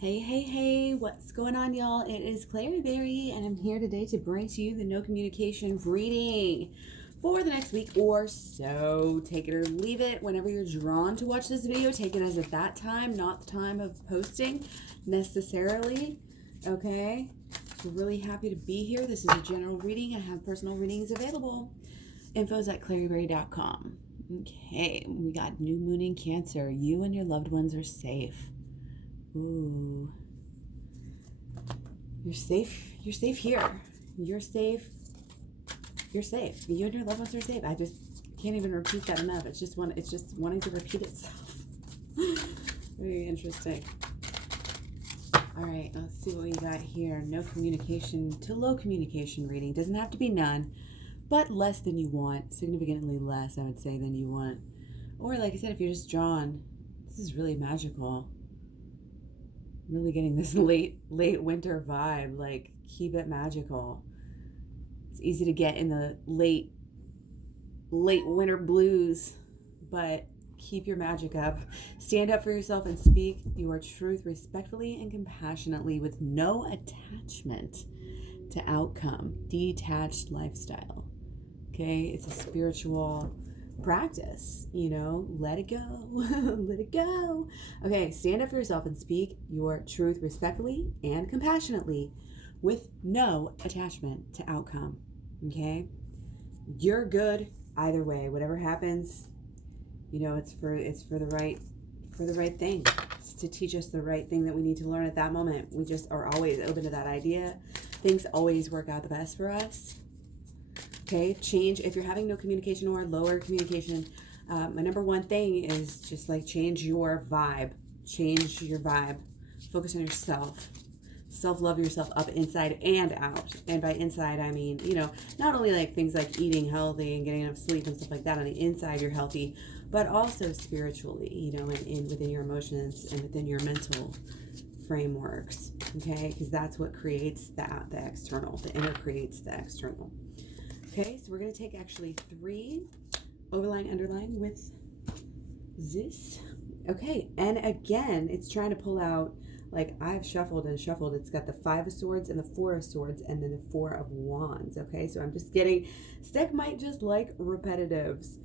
Hey, hey, hey, what's going on, y'all? It is KlaireeBerry, and I'm here today to bring to you the no communication reading for the next week or so. Take it or leave it. Whenever you're drawn to watch this video, take it as at that time, not the time of posting necessarily. Okay? We're really happy to be here. This is a general reading. I have personal readings available. Info's at KlaireeBerry.com. Okay, we got new moon in Cancer. You and your loved ones are safe. Ooh. You're safe. You're safe here. You're safe. You're safe. You and your loved ones are safe. I just can't even repeat that enough. It's just wanting to repeat itself. Very interesting. All right, let's see what we got here. No communication to low communication reading. Doesn't have to be none, but less than you want. Significantly less, I would say, than you want. Or like I said, if you're just drawn, this is really magical. Really getting this late winter vibe. Like, keep it magical. It's easy to get in the late winter blues, but keep your magic up. Stand up for yourself and speak your truth respectfully and compassionately with no attachment to outcome. Detached lifestyle. Okay, it's a spiritual practice, let it go. Let it go. Okay, stand up for yourself and speak your truth respectfully and compassionately with no attachment to outcome. Okay, you're good either way. Whatever happens, it's for the right thing. It's to teach us the right thing that we need to learn at that moment. We just are always open to that idea. Things always work out the best for us. Okay, change. If you're having no communication or lower communication, my number one thing is just like change your vibe. Change your vibe. Focus on yourself. Self-love yourself up inside and out. And by inside, I mean, not only like things like eating healthy and getting enough sleep and stuff like that. On the inside, you're healthy, but also spiritually, and within your emotions and within your mental frameworks. Okay, because that's what creates the external. The inner creates the external. Okay, so we're going to take actually 3 overlying, underlying with this. Okay, and again, it's trying to pull out, like I've shuffled and shuffled. It's got the 5 of Swords and the 4 of Swords and then the 4 of Wands. Okay, so I'm just getting, Stick might just like repetitives.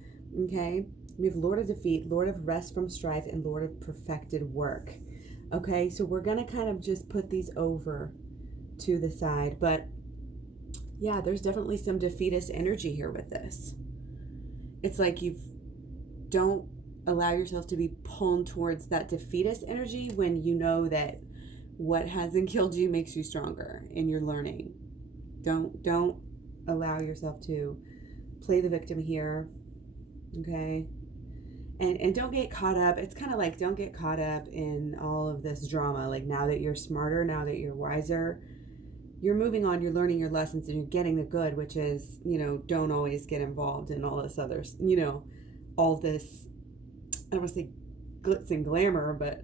Okay, we have Lord of Defeat, Lord of Rest from Strife, and Lord of Perfected Work. Okay, so we're going to kind of just put these over to the side, but yeah, there's definitely some defeatist energy here with this. It's like you don't allow yourself to be pulled towards that defeatist energy when you know that what hasn't killed you makes you stronger in your learning. Don't allow yourself to play the victim here. Okay? And don't get caught up. It's kind of like, don't get caught up in all of this drama. Like, now that you're smarter, now that you're wiser, you're moving on, you're learning your lessons, and you're getting the good, which is, don't always get involved in all this other, all this, I don't want to say glitz and glamour, but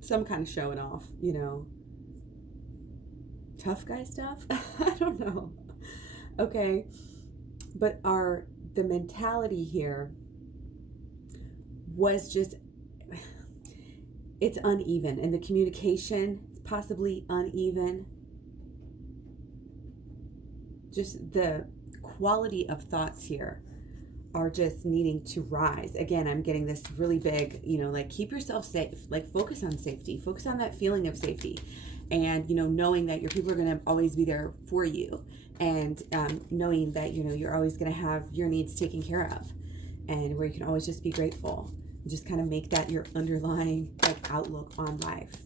some kind of showing off, tough guy stuff. I don't know. Okay. But the mentality here was just, it's uneven, and the communication is possibly uneven. Just the quality of thoughts here are just needing to rise. Again, I'm getting this really big, like keep yourself safe, like focus on safety, focus on that feeling of safety. And, knowing that your people are going to always be there for you, and knowing that, you're always going to have your needs taken care of, and where you can always just be grateful. Just kind of make that your underlying outlook on life.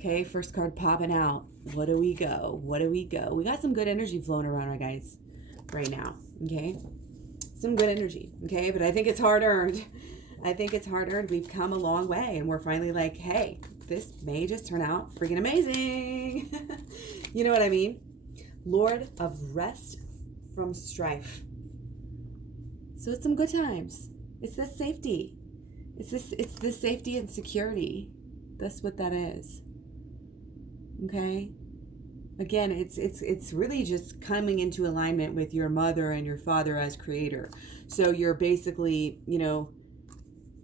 Okay, first card popping out. What do we go? What do we go? We got some good energy flowing around, guys, right now. Okay, some good energy. Okay, but I think it's hard earned. We've come a long way, and we're finally like, hey, this may just turn out freaking amazing. You know what I mean? Lord of Rest from Strife. So it's some good times. It's this safety. It's this safety and security. That's what that is. Okay, again, it's really just coming into alignment with your mother and your father as creator. So you're basically,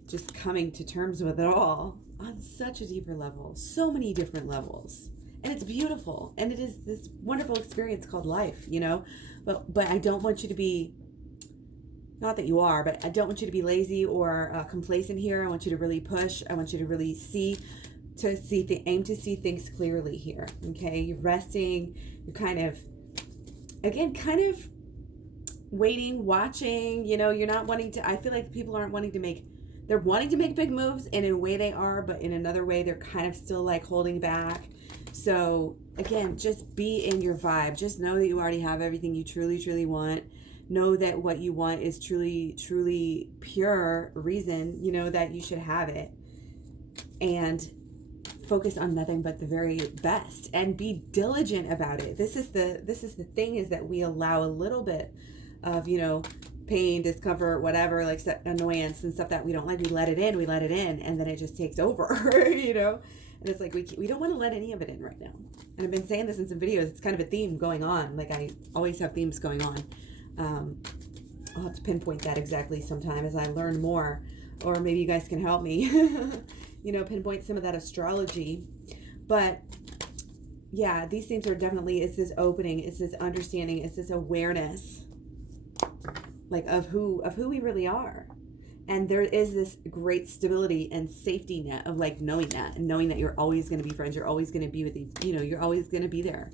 just coming to terms with it all. on such a deeper level, so many different levels. And it's beautiful. And it is this wonderful experience called life, you know? But I don't want you to be, not that you are, but I don't want you to be lazy or complacent here. I want you to really push. I want you to really aim to see things clearly here. Okay? You're resting. You're kind of waiting, watching, you know, you're not wanting to, I feel like people aren't wanting to make, they're wanting to make big moves, and in a way they are, but in another way they're kind of still like holding back. So again, just be in your vibe. Just know that you already have everything you truly, truly want. Know that what you want is truly, truly pure reason, you know, that you should have it. And focus on nothing but the very best and be diligent about it. This is the thing, is that we allow a little bit of, you know, pain, discomfort, whatever, like annoyance and stuff that we don't like. We let it in, and then it just takes over, you know? And it's like, we don't want to let any of it in right now. And I've been saying this in some videos. It's kind of a theme going on. Like, I always have themes going on. I'll have to pinpoint that exactly sometime as I learn more, or maybe you guys can help me, you know, pinpoint some of that astrology. But yeah, these things are definitely, it's this opening, it's this understanding, it's this awareness, like of who we really are. And there is this great stability and safety net of like knowing that, and knowing that you're always going to be friends. You're always going to be with these, you know, you're always going to be there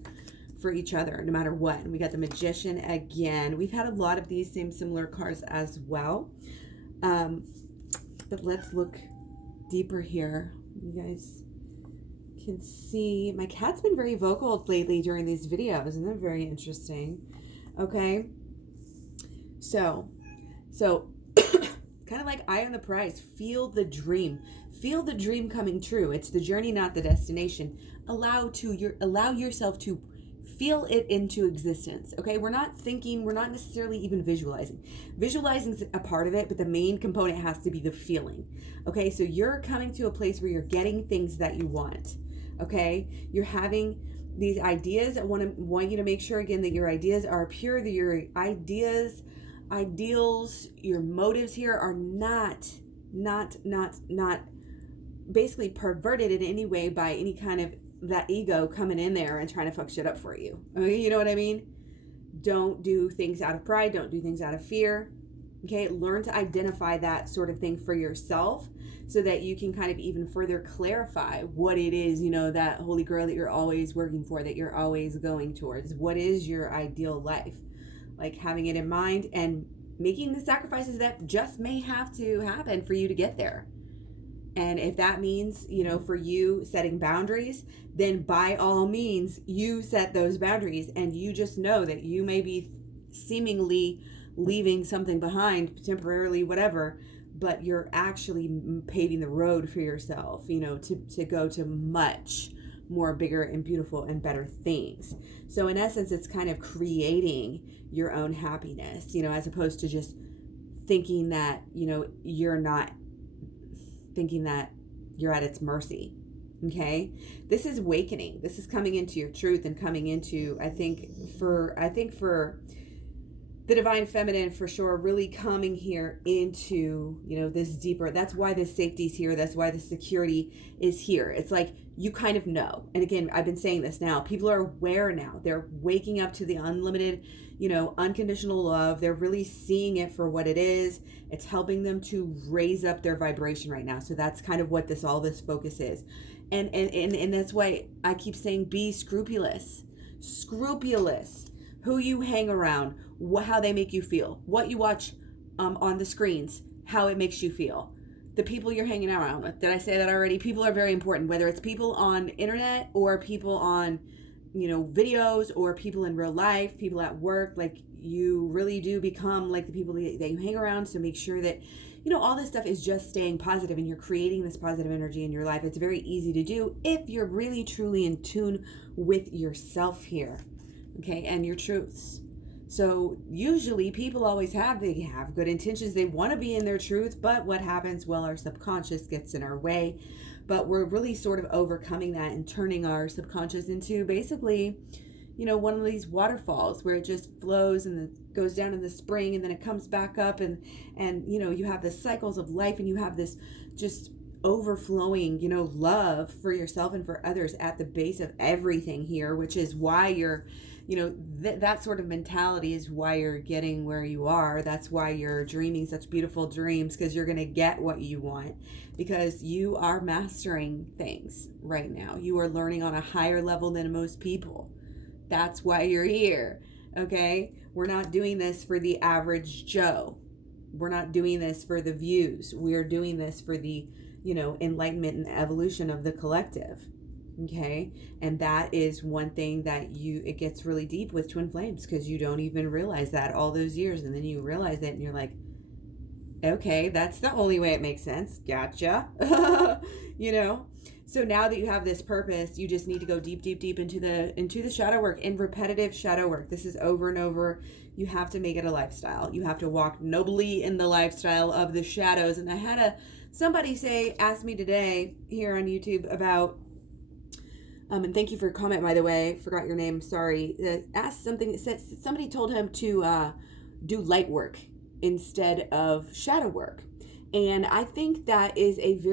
for each other no matter what. And we got the Magician again. We've had a lot of these similar cards as well. But let's look deeper here. You guys can see my cat's been very vocal lately during these videos. Isn't that very interesting? Okay. So kind of like eye on the prize, feel the dream coming true. It's the journey, not the destination. Allow yourself to feel it into existence. Okay, we're not thinking, we're not necessarily even visualizing. Visualizing's a part of it, but the main component has to be the feeling. Okay, so you're coming to a place where you're getting things that you want. Okay, you're having these ideas. I want you to make sure again that your ideas are pure, that your ideals, your motives here are not basically perverted in any way by any kind of that ego coming in there and trying to fuck shit up for you. Okay, you know what I mean? Don't do things out of pride. Don't do things out of fear. Okay, learn to identify that sort of thing for yourself so that you can kind of even further clarify what it is, you know, that holy grail that you're always working for, that you're always going towards. What is your ideal life? Like having it in mind and making the sacrifices that just may have to happen for you to get there. And if that means, you know, for you setting boundaries, then by all means, you set those boundaries, and you just know that you may be seemingly leaving something behind temporarily, whatever, but you're actually paving the road for yourself, you know, to go to much more bigger and beautiful and better things. So in essence, it's kind of creating your own happiness, you know, as opposed to just thinking that, you know, you're not thinking that you're at its mercy. Okay, this is awakening. This is coming into your truth and coming into, I think for the divine feminine, for sure, really coming here into, you know, this deeper. That's why the safety's here. That's why the security is here. It's like you kind of know. And again, I've been saying this now. People are aware now. They're waking up to the unlimited, you know, unconditional love. They're really seeing it for what it is. It's helping them to raise up their vibration right now. So that's kind of what all this focus is. And that's why I keep saying be scrupulous. Scrupulous. Who you hang around, how they make you feel, what you watch on the screens, how it makes you feel. The people you're hanging around with. Did I say that already? People are very important, whether it's people on internet or people on, you know, videos, or people in real life, people at work. Like, you really do become like the people that you hang around. So make sure that, you know, all this stuff is just staying positive and you're creating this positive energy in your life. It's very easy to do if you're really truly in tune with yourself here. Okay, and your truths. So usually people always have good intentions. They want to be in their truth, but what happens? Well, our subconscious gets in our way. But we're really sort of overcoming that and turning our subconscious into basically, you know, one of these waterfalls where it just flows and then goes down in the spring and then it comes back up, and you know, you have the cycles of life, and you have this just overflowing, love for yourself and for others at the base of everything here, which is why you're, that sort of mentality is why you're getting where you are. That's why you're dreaming such beautiful dreams, because you're going to get what you want, because you are mastering things right now. You are learning on a higher level than most people. That's why you're here. Okay. We're not doing this for the average Joe. We're not doing this for the views. We're doing this for the, enlightenment and evolution of the collective. Okay. And that is one thing that it gets really deep with twin flames, because you don't even realize that all those years. And then you realize it and you're like, okay, that's the only way it makes sense. Gotcha. So now that you have this purpose, you just need to go deep, deep, deep into the shadow work, in repetitive shadow work. This is over and over. You have to make it a lifestyle. You have to walk nobly in the lifestyle of the shadows. And I had somebody ask me today here on YouTube about, and thank you for your comment, by the way, forgot your name, sorry, asked something that said somebody told him to do light work instead of shadow work. And I think that is it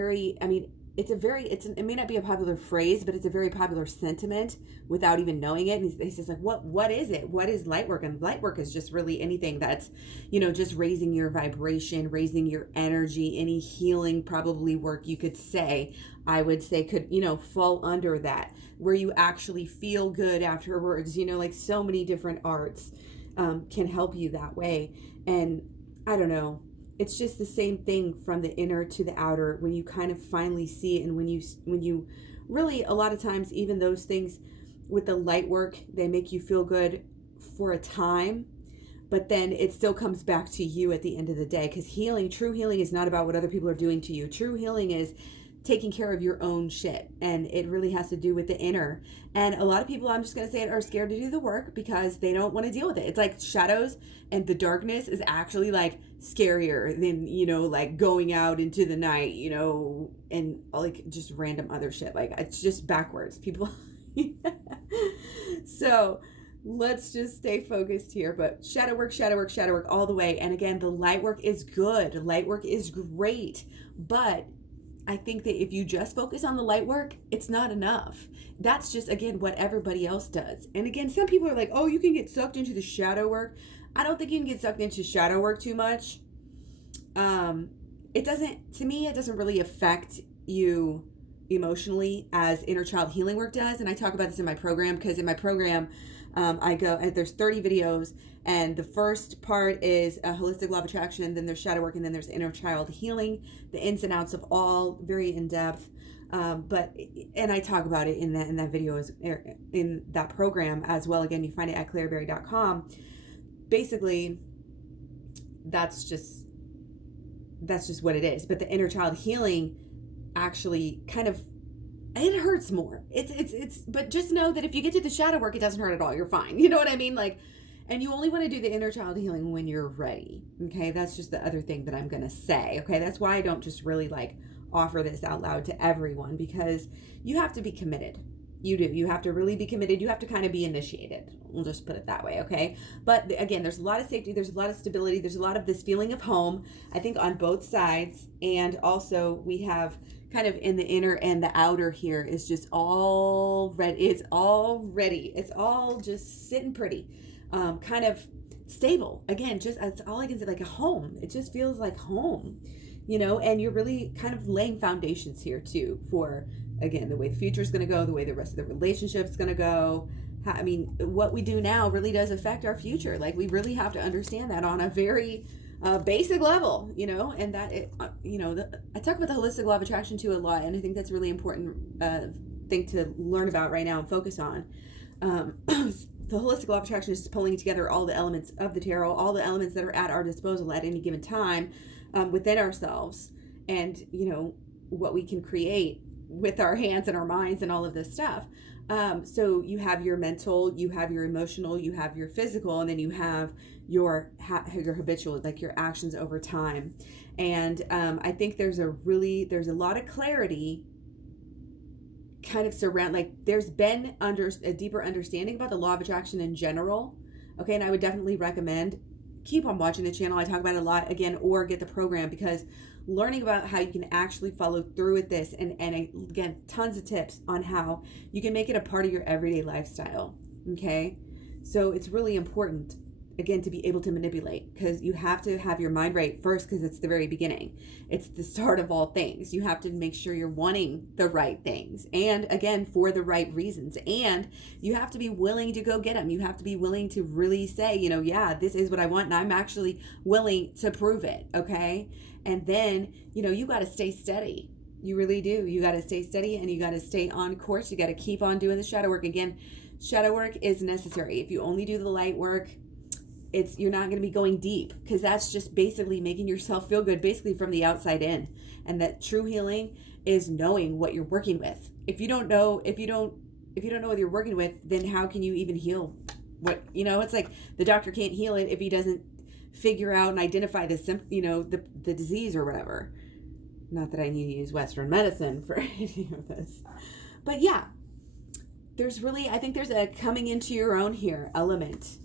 may not be a popular phrase, but it's a very popular sentiment without even knowing it. And he says, like, what is it? What is light work? And light work is just really anything that's, just raising your vibration, raising your energy, any healing probably work you could say, I would say could, fall under that, where you actually feel good afterwards, like so many different arts can help you that way. And I don't know. It's just the same thing from the inner to the outer, when you kind of finally see it. And when you really, a lot of times, even those things with the light work, they make you feel good for a time, but then it still comes back to you at the end of the day. Because true healing is not about what other people are doing to you. True healing is taking care of your own shit, and it really has to do with the inner. And a lot of people, I'm just going to say it, are scared to do the work because they don't want to deal with it. It's like shadows and the darkness is actually like scarier than, like going out into the night, and like just random other shit. Like, it's just backwards. People. So let's just stay focused here. But shadow work all the way. And again, the light work is good. Light work is great. But I think that if you just focus on the light work, it's not enough. That's just, again, what everybody else does. And again, some people are like, oh, you can get sucked into the shadow work. I don't think you can get sucked into shadow work too much. It doesn't really affect you emotionally as inner child healing work does. And I talk about this in my program, because in my program, there's 30 videos, and the first part is a holistic law of attraction, then there's shadow work, and then there's inner child healing, the ins and outs of all, very in depth. And I talk about it in that video, in that program as well. Again, you find it at KlaireeBerry.com. Basically, that's just what it is. But the inner child healing actually kind of, it hurts more. But just know that if you get to the shadow work, it doesn't hurt at all. You're fine. You know what I mean? Like, and you only want to do the inner child healing when you're ready. Okay. That's just the other thing that I'm going to say. Okay. That's why I don't just really like offer this out loud to everyone, because you have to be committed. You do. You have to really be committed. You have to kind of be initiated. We'll just put it that way. Okay. But again, there's a lot of safety. There's a lot of stability. There's a lot of this feeling of home, I think, on both sides. And also we have kind of in the inner and the outer here is just all ready. It's all ready. It's all just sitting pretty, kind of stable. Again, that's all I can say, like a home. It just feels like home, and you're really kind of laying foundations here too for, again, the way the future is going to go, the way the rest of the relationship is going to go. What we do now really does affect our future. Like, we really have to understand that on a very basic level, and that, I talk about the holistic law of attraction too a lot. And I think that's a really important thing to learn about right now and focus on. The holistic law of attraction is just pulling together all the elements of the tarot, all the elements that are at our disposal at any given time within ourselves, and, what we can create with our hands and our minds and all of this stuff. So you have your mental, you have your emotional, you have your physical, and then you have your habitual, like your actions over time. And I think there's a lot of clarity kind of there's been a deeper understanding about the law of attraction in general. Okay. And I would definitely recommend keep on watching the channel. I talk about it a lot again, or get the program, because learning about how you can actually follow through with this, and again, tons of tips on how you can make it a part of your everyday lifestyle. Okay, so it's really important, again, to be able to manipulate, because you have to have your mind right first, because it's the very beginning. It's the start of all things. You have to make sure you're wanting the right things, and again, for the right reasons, and you have to be willing to go get them. You have to be willing to really say, you know, yeah, this is what I want, and I'm actually willing to prove it. Okay, and then, you know, you got to stay steady. You really do. You got to stay steady, and you got to stay on course. You got to keep on doing the shadow work. Again, shadow work is necessary. If you only do the light work, you're not going to be going deep, because that's just basically making yourself feel good, basically from the outside in. And that true healing is knowing what you're working with. If you don't know what you're working with, then how can you even heal? What, you know, it's like the doctor can't heal it if he doesn't figure out and identify the disease or whatever. Not that I need to use Western medicine for any of this, but yeah, I think there's a coming into your own here element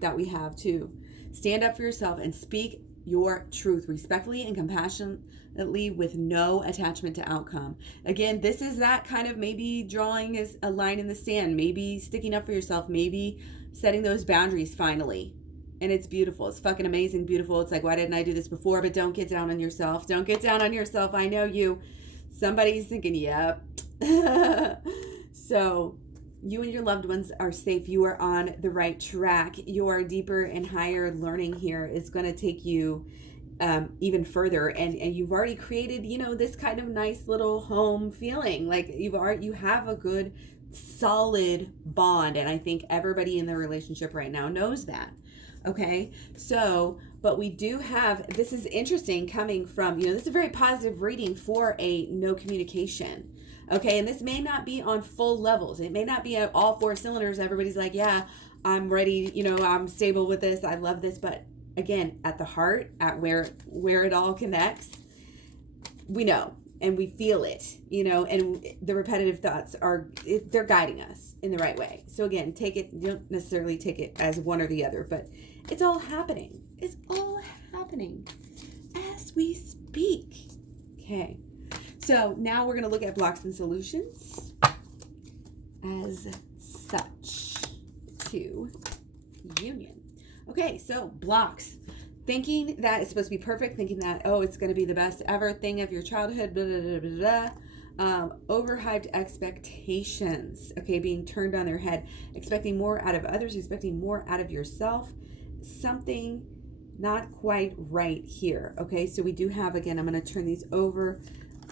that we have to stand up for yourself and speak your truth respectfully and compassionately with no attachment to outcome. Again, this is that kind of maybe drawing is a line in the sand, maybe sticking up for yourself, maybe setting those boundaries finally. And it's beautiful. It's fucking amazing, beautiful. It's like, why didn't I do this before? But don't get down on yourself. Don't get down on yourself. I know you. Somebody's thinking, yep. So you and your loved ones are safe. You are on the right track. Your deeper and higher learning here is going to take you even further. And you've already created, you know, this kind of nice little home feeling. Like you have a good, solid bond. And I think everybody in the relationship right now knows that. Okay, so, but we do have, this is interesting coming from, you know, this is a very positive reading for a no communication. Okay, and this may not be on full levels. It may not be at all 4 cylinders. Everybody's like, yeah, I'm ready, you know, I'm stable with this, I love this. But again, at the heart, at where it all connects, we know and we feel it, you know, and the repetitive thoughts they're guiding us in the right way. So again, don't necessarily take it as one or the other, but it's all happening. It's all happening as we speak. Okay. So now we're going to look at blocks and solutions as such to union. Okay, so blocks. Thinking that it's supposed to be perfect, thinking that, oh, it's going to be the best ever thing of your childhood, blah, blah, blah, blah, blah. Overhyped expectations, okay, being turned on their head, expecting more out of others, expecting more out of yourself. Something not quite right here, okay? So we do have, again, I'm going to turn these over.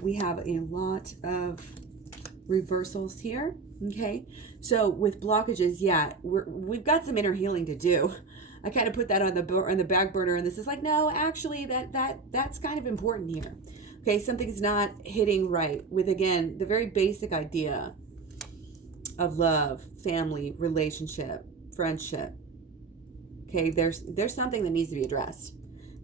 We have a lot of reversals here, okay? So with blockages, yeah, we've got some inner healing to do. I kind of put that on the back burner, and this is like, no, actually, that's kind of important here. Okay, something's not hitting right with, again, the very basic idea of love, family, relationship, friendship. Okay, there's something that needs to be addressed.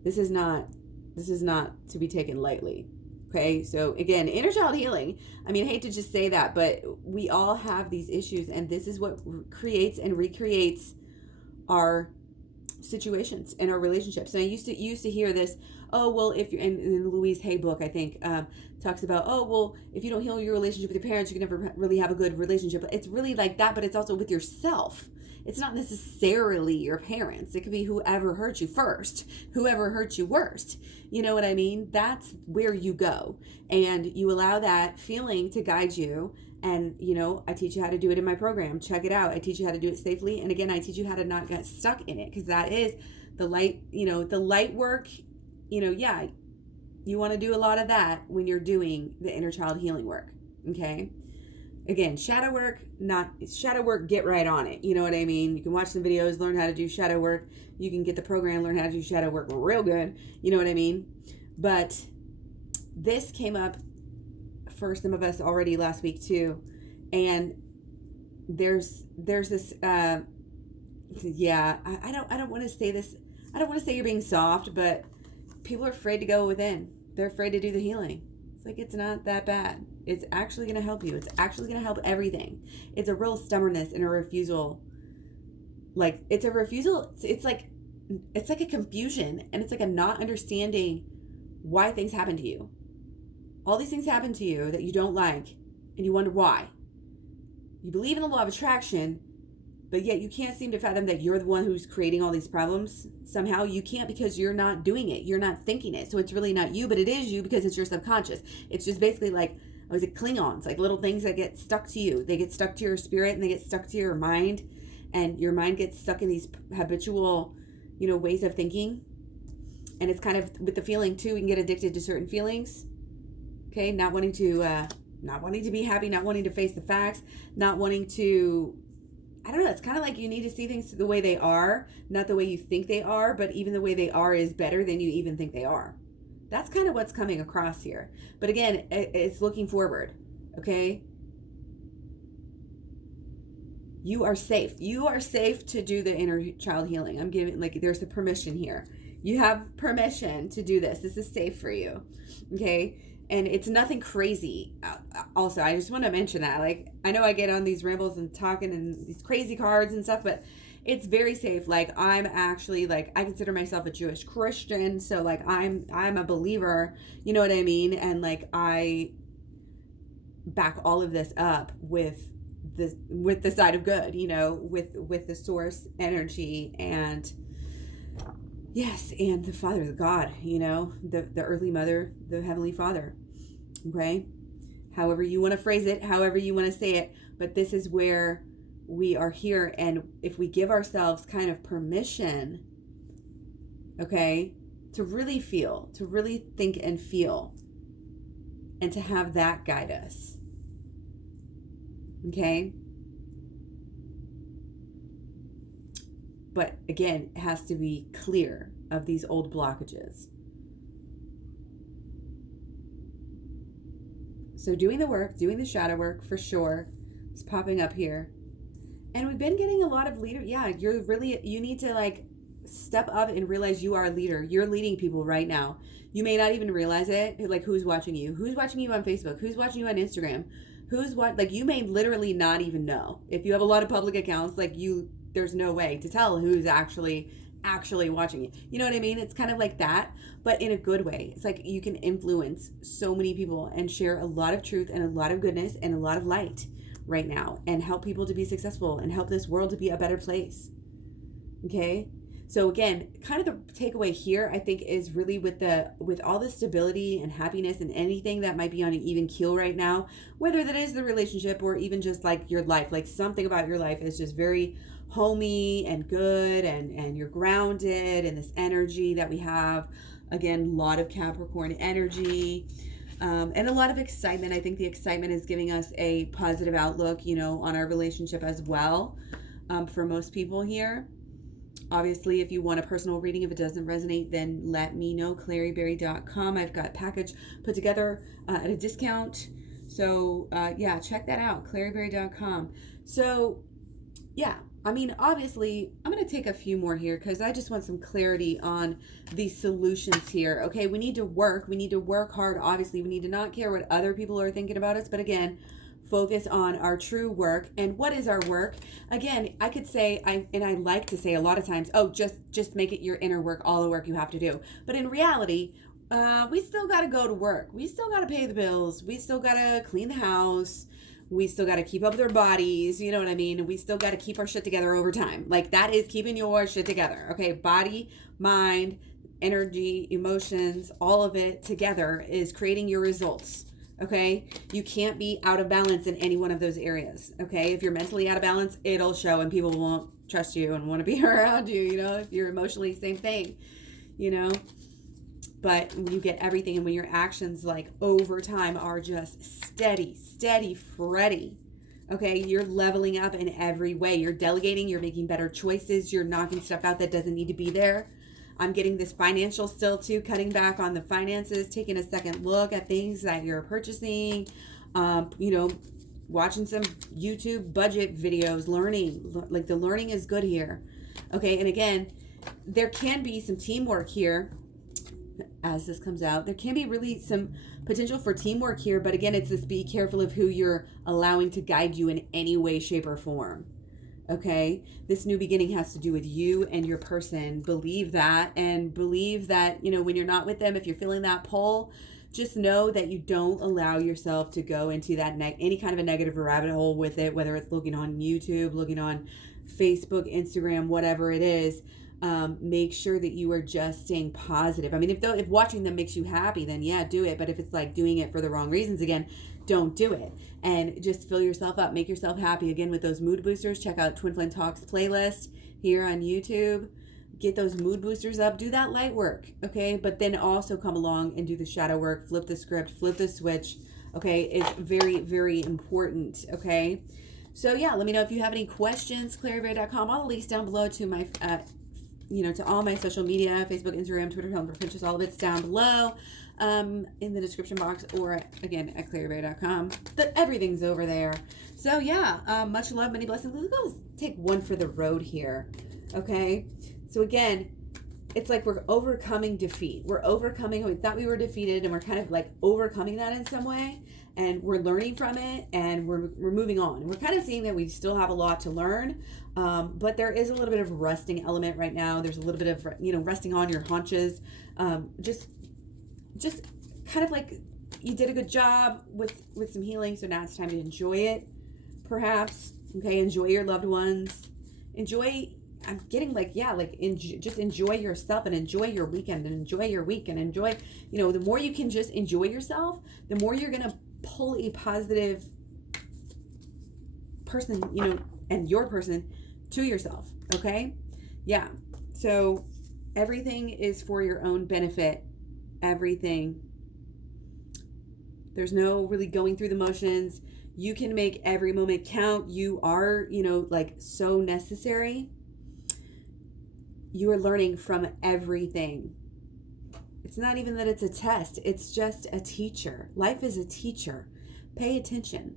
This is not to be taken lightly. Okay, so again, inner child healing. I mean, I hate to just say that, but we all have these issues, and this is what creates and recreates our situations and our relationships. And I used to hear this, oh, well, if you're in Louise Hay book, I think, talks about, oh, well, if you don't heal your relationship with your parents, you can never really have a good relationship. It's really like that, but it's also with yourself. It's not necessarily your parents. It could be whoever hurt you first, whoever hurt you worst. You know what I mean? That's where you go. And you allow that feeling to guide you. And, you know, I teach you how to do it in my program. Check it out. I teach you how to do it safely. And again, I teach you how to not get stuck in it, because that is the light, you know, the light work, you know, yeah, you want to do a lot of that when you're doing the inner child healing work. Okay. Again, shadow work, get right on it. You know what I mean? You can watch some videos, learn how to do shadow work. You can get the program, learn how to do shadow work real good. You know what I mean? But this came up for some of us already last week too. And there's this, yeah, I don't want to say this. I don't want to say you're being soft, but people are afraid to go within. They're afraid to do the healing. It's like, it's not that bad. It's actually going to help you. It's actually going to help everything. It's a real stubbornness and a refusal. Like, it's a refusal. It's like it's like a confusion, and it's like a not understanding why things happen to you. All these things happen to you that you don't like, and you wonder why. You believe in the law of attraction, but yet you can't seem to fathom that you're the one who's creating all these problems. Somehow you can't, because you're not doing it. You're not thinking it. So it's really not you, but it is you because it's your subconscious. It's just basically like, was it Klingons, like little things that get stuck to you. They get stuck to your spirit, and they get stuck to your mind, and your mind gets stuck in these habitual, ways of thinking. And it's kind of with the feeling too. We can get addicted to certain feelings. Okay, not wanting to be happy, not wanting to face the facts, not wanting to, I don't know, it's kind of like you need to see things the way they are, not the way you think they are, but even the way they are is better than you even think they are. That's kind of what's coming across here. But again, it's looking forward, okay? You are safe. You are safe to do the inner child healing. I'm giving, there's the permission here. You have permission to do this. This is safe for you, okay? And it's nothing crazy. Also, I just want to mention that. I know I get on these rambles and talking and these crazy cards and stuff, but it's very safe. I'm actually, I consider myself a Jewish Christian. So, I'm a believer, you know what I mean? And, I back all of this up with the side of good, with the source energy and... Yes, and the Father, the God, the earthly mother, the Heavenly Father, okay? However you want to phrase it, however you want to say it, but this is where we are here, and if we give ourselves kind of permission, okay, to really feel, to really think and feel, and to have that guide us, okay? But again, it has to be clear of these old blockages. So doing the work, doing the shadow work for sure is popping up here. And we've been getting a lot of leader. Yeah, you need to step up and realize you are a leader. You're leading people right now. You may not even realize it. Who's watching you? Who's watching you on Facebook? Who's watching you on Instagram? Who's what? You may literally not even know. If you have a lot of public accounts, there's no way to tell who's actually watching you. You know what I mean? It's kind of like that, but in a good way. It's you can influence so many people and share a lot of truth and a lot of goodness and a lot of light right now, and help people to be successful and help this world to be a better place. Okay? So again, kind of the takeaway here, I think, is really with all the stability and happiness and anything that might be on an even keel right now, whether that is the relationship or even just your life, something about your life is just very homey and good, and you're grounded in this energy that we have. Again, a lot of Capricorn energy, and a lot of excitement. I think the excitement is giving us a positive outlook, on our relationship as well, for most people here. Obviously, if you want a personal reading, if it doesn't resonate, then let me know. KlaireeBerry.com. I've got a package put together at a discount. So, check that out. KlaireeBerry.com. So, yeah. Obviously, I'm going to take a few more here because I just want some clarity on these solutions here. Okay, we need to work. We need to work hard. Obviously, we need to not care what other people are thinking about us. But again, focus on our true work. And what is our work? Again, I could say, I like to say a lot of times, just make it your inner work, all the work you have to do. But in reality, we still got to go to work. We still got to pay the bills. We still got to clean the house. We still got to keep up with our bodies. You know what I mean? We still got to keep our shit together over time. That is keeping your shit together. Okay. Body, mind, energy, emotions, all of it together is creating your results. Okay. You can't be out of balance in any one of those areas. Okay. If you're mentally out of balance, it'll show, and people won't trust you and want to be around you. If you're emotionally, same thing, but you get everything. And when your actions over time are just steady, Freddy. Okay. You're leveling up in every way. You're delegating, you're making better choices. You're knocking stuff out that doesn't need to be there. I'm getting this financial still too, cutting back on the finances, taking a second look at things that you're purchasing, watching some YouTube budget videos, learning, the learning is good here. Okay. And again, there can be some teamwork here as this comes out. There can be really some potential for teamwork here, but again, it's this: be careful of who you're allowing to guide you in any way, shape, or form. Okay, this new beginning has to do with you and your person. Believe that, and believe that, you know, when you're not with them, if you're feeling that pull, just know that you don't allow yourself to go into that any kind of a negative rabbit hole with it, whether it's looking on YouTube, looking on Facebook, Instagram, whatever it is. Make sure that you are just staying positive. I mean, if watching them makes you happy, then yeah, do it. But if it's like doing it for the wrong reasons, again, don't do it. And just fill yourself up, make yourself happy. Again, with those mood boosters, check out Twin Flame Talks playlist here on YouTube. Get those mood boosters up, do that light work, okay? But then also come along and do the shadow work, flip the script, flip the switch, okay? It's very, very important, okay? So yeah, let me know if you have any questions, KlaireeBerry.com. All the links down below to my, to all my social media, Facebook, Instagram, Twitter, Tumblr, Pinterest, all of it's down below in the description box, or again at KlaireeBerry.com. Everything's over there. So yeah, much love, many blessings. Let's go take one for the road here, okay? So again, it's like we're overcoming defeat. We thought we were defeated, and we're kind of like overcoming that in some way, and we're learning from it, and we're moving on. And we're kind of seeing that we still have a lot to learn, but there is a little bit of resting element right now. There's a little bit of, resting on your haunches. Just kind of like you did a good job with some healing, so now it's time to enjoy it, perhaps. Okay, enjoy your loved ones. I'm getting just enjoy yourself, and enjoy your weekend, and enjoy your week, and enjoy, the more you can just enjoy yourself, the more you're going to pull a positive person, and your person to yourself. Okay. Yeah. So everything is for your own benefit. Everything. There's no really going through the motions. You can make every moment count. You are, so necessary. You are learning from everything. It's not even that it's a test. It's just a teacher. Life is a teacher. Pay attention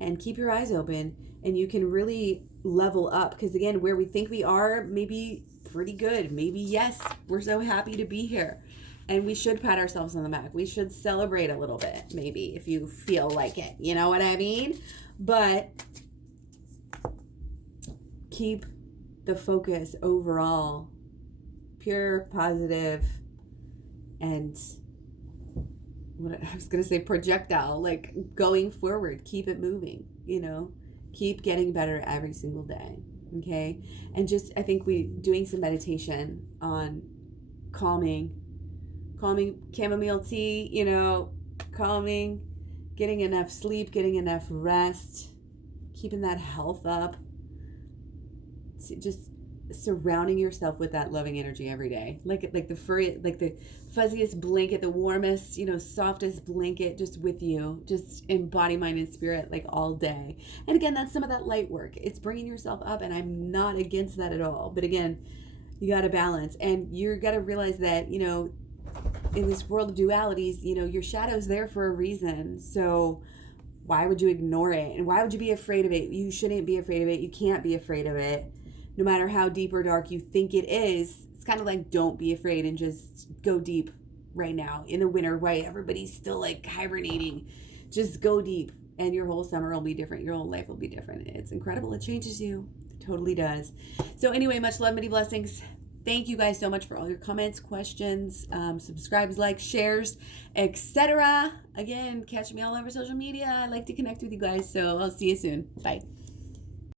and keep your eyes open, and you can really level up. Because again, where we think we are, maybe pretty good. Maybe, yes, we're so happy to be here. And we should pat ourselves on the back. We should celebrate a little bit, maybe, if you feel like it. You know what I mean? But keep the focus overall pure, positive, and what I was going to say, projectile, like going forward. Keep it moving, keep getting better every single day. Okay. And just, I think doing some meditation on calming chamomile tea, calming, getting enough sleep, getting enough rest, keeping that health up, just surrounding yourself with that loving energy every day, like the fuzziest blanket, the warmest, softest blanket, just with you, just in body, mind, and spirit, like all day. And again, that's some of that light work. It's bringing yourself up, and I'm not against that at all. But again, you got to balance, and you got to realize that, in this world of dualities, your shadow's there for a reason. So why would you ignore it? And why would you be afraid of it? You shouldn't be afraid of it. You can't be afraid of it. No matter how deep or dark you think it is, it's kind of like, don't be afraid and just go deep right now. In the winter, right? Everybody's still like hibernating. Just go deep, and your whole summer will be different. Your whole life will be different. It's incredible. It changes you. It totally does. So anyway, much love, many blessings. Thank you guys so much for all your comments, questions, subscribes, likes, shares, etc. Again, catch me all over social media. I like to connect with you guys, so I'll see you soon. Bye.